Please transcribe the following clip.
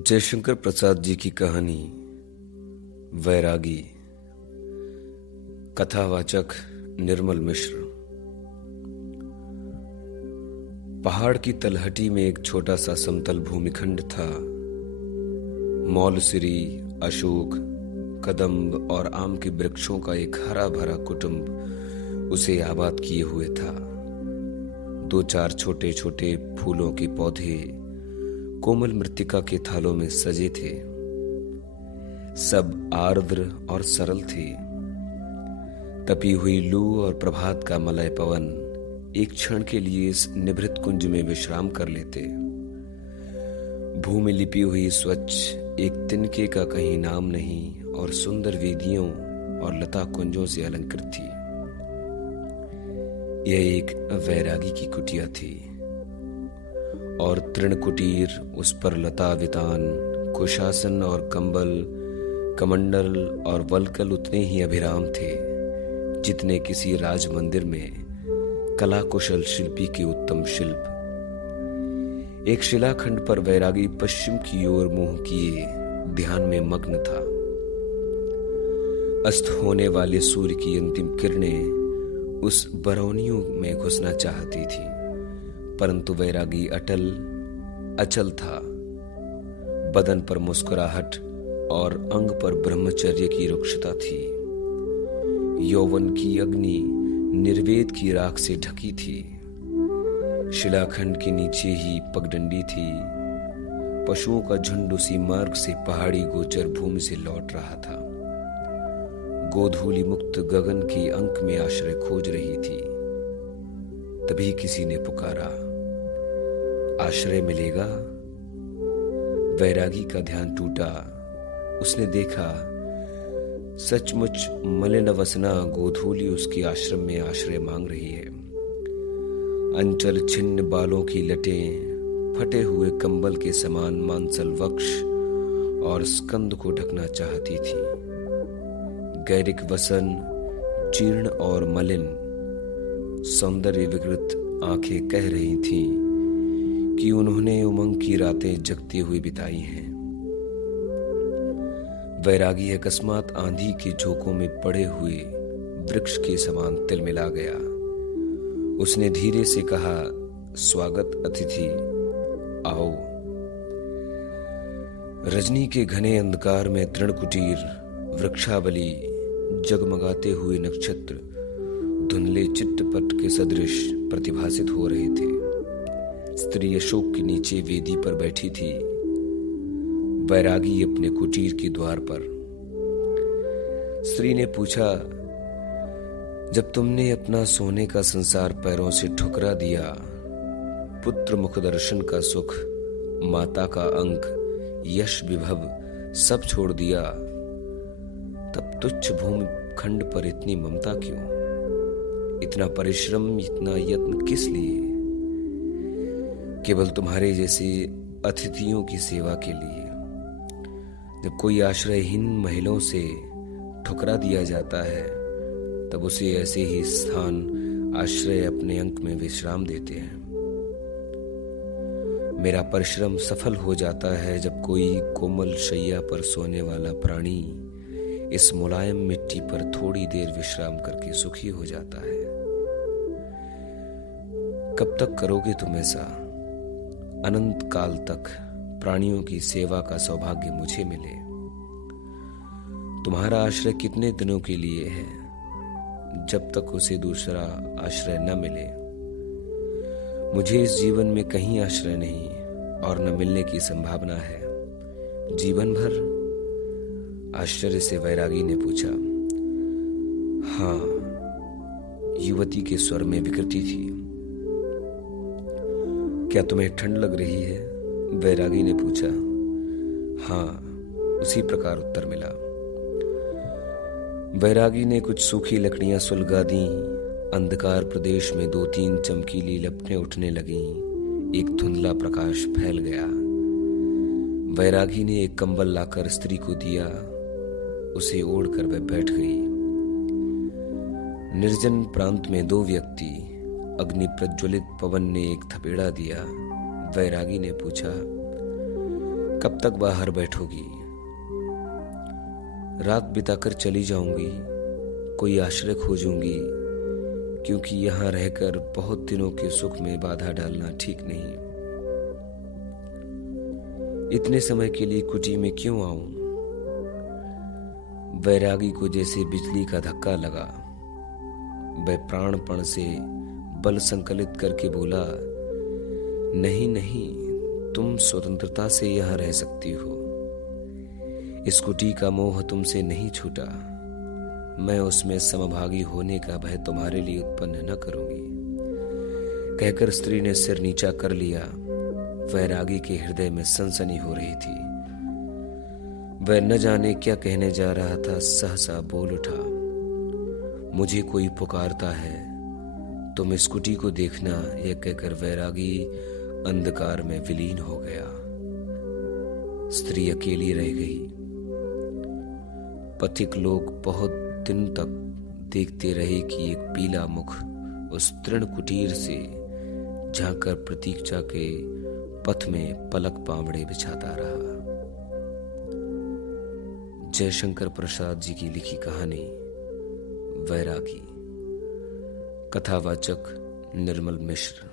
जयशंकर प्रसाद जी की कहानी वैरागी। कथावाचक निर्मल मिश्र। पहाड़ की तलहटी में एक छोटा सा समतल भूमिखंड था। मौलसिरी, अशोक, कदम्ब और आम के वृक्षों का एक हरा भरा कुटुंब उसे आबाद किए हुए था। दो चार छोटे छोटे फूलों के पौधे कोमल मृत्तिका के थालों में सजे थे। सब आर्द्र और सरल थे। तपी हुई लू और प्रभात का मलय पवन एक क्षण के लिए इस निभृत कुंज में विश्राम कर लेते। भूमि लिपी हुई स्वच्छ एक तिनके का कहीं नाम नहीं और सुंदर वेदियों और लता कुंजों से अलंकृत थी। यह एक वैरागी की कुटिया थी और तृण कुटीर, उस पर लता वितान, कुशासन और कंबल, कमंडल और वलकल उतने ही अभिराम थे जितने किसी राज मंदिर में कला कुशल शिल्पी के उत्तम शिल्प। एक शिलाखंड पर वैरागी पश्चिम की ओर मुंह किए ध्यान में मग्न था। अस्त होने वाले सूर्य की अंतिम किरणें उस बरौनियों में घुसना चाहती थी, परंतु वैरागी अचल था। बदन पर मुस्कुराहट और अंग पर ब्रह्मचर्य की रुक्षता थी। यौवन की अग्नि निर्वेद की राख से ढकी थी। शिलाखंड के नीचे ही पगडंडी थी। पशुओं का झुंड उसी मार्ग से पहाड़ी गोचर भूमि से लौट रहा था। गोधूलि मुक्त गगन के अंक में आश्रय खोज रही थी। तभी किसी ने पुकारा, आश्रय मिलेगा। वैरागी का ध्यान टूटा। उसने देखा सचमुच मलिन वसना गोधूलि उसके आश्रम में आश्रय मांग रही है। अंचल छिन्न बालों की लटें फटे हुए कंबल के समान मांसल वक्ष और स्कंद को ढकना चाहती थी। गैरिक वसन जीर्ण और मलिन, सौंदर्य विकृत आंखें कह रही थीं कि उन्होंने उमंग की रातें जगती हुई बिताई हैं। वैरागी अकस्मात आंधी के झोंकों में पड़े हुए वृक्ष के समान तिलमिला गया। उसने धीरे से कहा, स्वागत अतिथि, आओ। रजनी के घने अंधकार में तृणकुटीर, वृक्षावली, जगमगाते हुए नक्षत्र धुंधले चिट्टपट के सदृश प्रतिभासित हो रहे थे। स्त्री अशोक के नीचे वेदी पर बैठी थी, वैरागी अपने कुटीर के द्वार पर। स्त्री ने पूछा, जब तुमने अपना सोने का संसार पैरों से ठुकरा दिया, पुत्र मुख दर्शन का सुख, माता का अंक, यश विभव सब छोड़ दिया, तब तुच्छ भूमि खंड पर इतनी ममता क्यों? इतना परिश्रम, इतना यत्न किस लिए? केवल तुम्हारे जैसे अतिथियों की सेवा के लिए। जब कोई आश्रयहीन महिलाओं से ठुकरा दिया जाता है, तब उसे ऐसे ही स्थान आश्रय अपने अंक में विश्राम देते हैं। मेरा परिश्रम सफल हो जाता है जब कोई कोमल शैया पर सोने वाला प्राणी इस मुलायम मिट्टी पर थोड़ी देर विश्राम करके सुखी हो जाता है। कब तक करोगे तुम ऐसा? अनंत काल तक प्राणियों की सेवा का सौभाग्य मुझे मिले। तुम्हारा आश्रय कितने दिनों के लिए है, जब तक उसे दूसरा आश्रय न मिले। मुझे इस जीवन में कहीं आश्रय नहीं और न मिलने की संभावना है। जीवन भर? आश्चर्य से वैरागी ने पूछा। हाँ, युवती के स्वर में विकृति थी। क्या तुम्हें ठंड लग रही है? वैरागी ने पूछा। हाँ, उसी प्रकार उत्तर मिला। वैरागी ने कुछ सूखी लकड़ियां सुलगा दी। अंधकार प्रदेश में दो तीन चमकीली लपटें उठने लगीं। एक धुंधला प्रकाश फैल गया। वैरागी ने एक कंबल लाकर स्त्री को दिया। उसे ओढ़कर वह बैठ गई। निर्जन प्रांत में दो व्यक्ति। अग्नि प्रज्वलित पवन ने एक थपेड़ा दिया। वैरागी ने पूछा, कब तक बाहर बैठोगी? रात बिताकर चली जाऊंगी, कोई आश्रय खोजूंगी, क्योंकि यहां रहकर बहुत दिनों के सुख में बाधा डालना ठीक नहीं। इतने समय के लिए कुटी में क्यों आऊं? वैरागी को जैसे बिजली का धक्का लगा। वह प्राणपण से बल संकलित करके बोला, नहीं नहीं, तुम स्वतंत्रता से यहां रह सकती हो। इस कुटी का मोह तुमसे नहीं छूटा। मैं उसमें समभागी होने का भय तुम्हारे लिए उत्पन्न न करूंगी। कहकर स्त्री ने सिर नीचा कर लिया। वैरागी के हृदय में सनसनी हो रही थी। वह न जाने क्या कहने जा रहा था, सहसा बोल उठा, मुझे कोई पुकारता है, तुम इस कुटी को देखना। यह कहकर वैरागी अंधकार में विलीन हो गया। स्त्री अकेली रह गई। पथिक लोग बहुत दिन तक देखते रहे कि एक पीला मुख उस तृण कुटीर से झांककर प्रतीक्षा के पथ में पलक पावड़े बिछाता रहा। जयशंकर प्रसाद जी की लिखी कहानी वैरागी। कथावाचक निर्मल मिश्र।